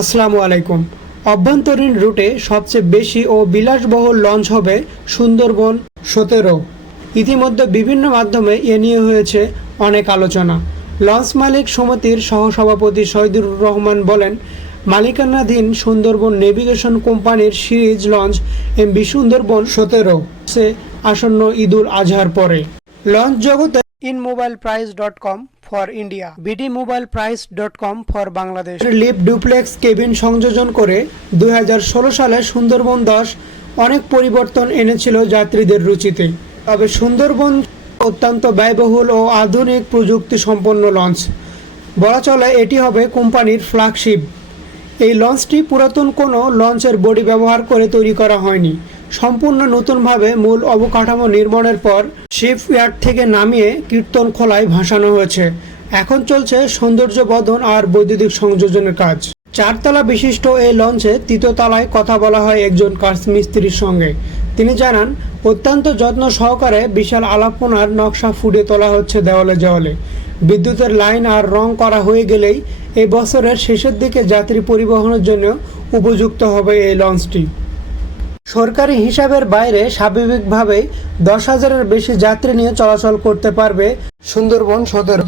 আসসালামু আলাইকুম। অভ্যন্তরীণ রুটে সবচেয়ে বেশি ও বিলাসবহুল লঞ্চ হবে সুন্দরবন 17। ইতিমধ্যে বিভিন্ন মাধ্যমে এ নিয়ে হয়েছে অনেক আলোচনা। লঞ্চ মালিক সমিতির সহসভাপতি শহীদুর রহমান বলেন, মালিকানাধীন সুন্দরবন নেভিগেশন কোম্পানির সিরিজ লঞ্চ এমভি সুন্দরবন 17 সে আসন্ন ঈদুল আজহার পরে। লঞ্চ জগতে inmobileprice.com for India, bdmobileprice.com for Bangladesh লিপ ডুপ্লেক্স কেবিন সংযোজন করে 2016 সালে সুন্দরবন 10 অনেক পরিবর্তন এনেছিল যাত্রীদের রুচিতে। তবে সুন্দরবন অত্যন্ত ব্যয়বহুল ও আধুনিক প্রযুক্তি সম্পন্ন লঞ্চ। বলা চলে এটি হবে কোম্পানির ফ্ল্যাগশিপ। এই লঞ্চটি পুরাতন কোনো লঞ্চের বডি ব্যবহার করে তৈরি করা হয়নি। সম্পূর্ণ নতুনভাবে মূল অবকাঠামো নির্মাণের পর শিপইয়ার্ড থেকে নামিয়ে কীর্তনখোলায় ভাসানো হয়েছে। এখন চলছে সৌন্দর্যবর্ধন আর বৈদ্যুতিক সংযোজনের কাজ। 4 তলা বিশিষ্ট এই লঞ্চে 3য় তলায় কথা বলা হয় একজন কাঠমিস্ত্রির সঙ্গে। তিনি জানান, অত্যন্ত যত্ন সহকারে বিশাল আলাপনার নকশা ফুটিয়ে তোলা হচ্ছে দেওয়ালে দেওয়ালে। বিদ্যুতের লাইন আর রং করা হয়ে গেলেই এই বছরের শেষের দিকে যাত্রী পরিবহনের জন্য উপযুক্ত হবে এই লঞ্চটি। সরকারি হিসাবের বাইরে স্বাভাবিকভাবেই 10,000-এর বেশি যাত্রী নিয়ে চলাচল করতে পারবে সুন্দরবন 17।